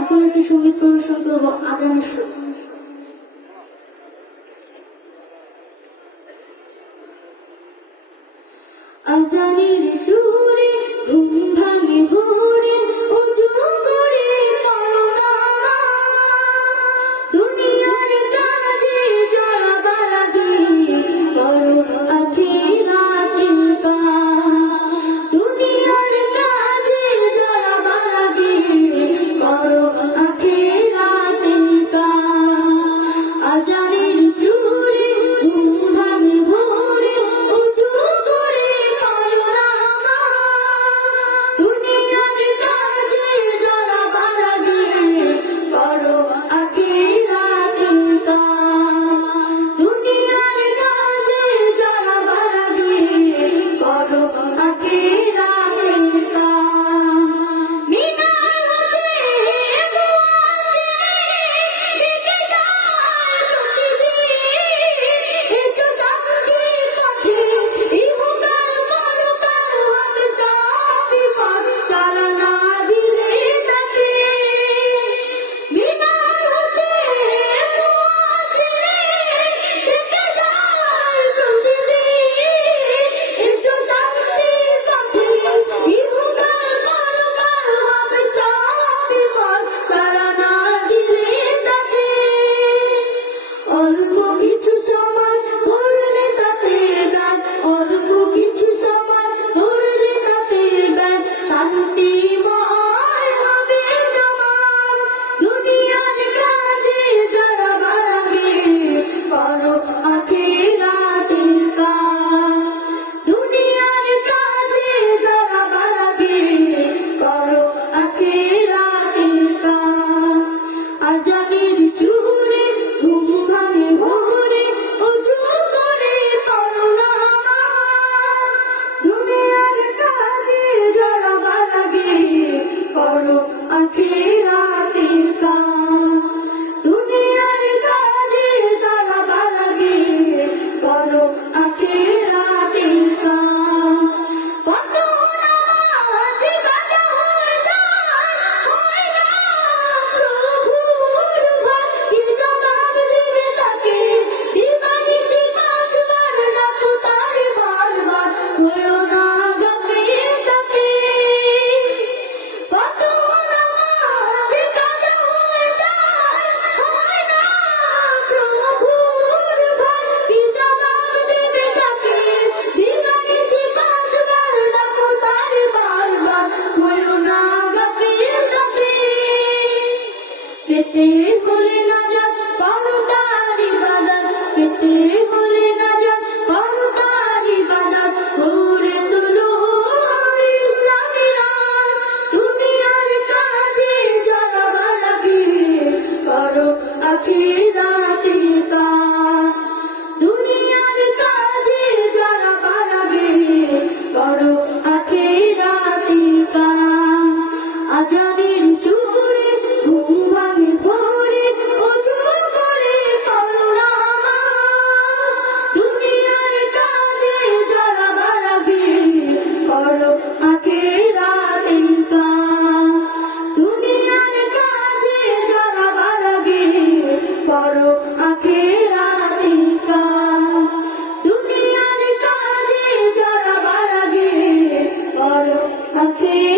এখন একটি সংগীত প্রদর্শন করব আজানের সুর আজানের সুর আখেরাতের কাম। দুনিয়ার কাজে যারা বাধা দিয়ে করো আখেরাত পেতে হলে না যা করো তারি বাদাত পেতে হলে না যা করো তারি বাদাত ঘুরে তোলো ইসলামের তুমি আর কাজে জড়াবার আগে করো আখির হলো আখেরাতের কাজ দুনিয়ার কাজে জড়াবার আগে করো আখেরাতের কাজ দুনিয়ার কাজে জড়াবার আগে করো আখের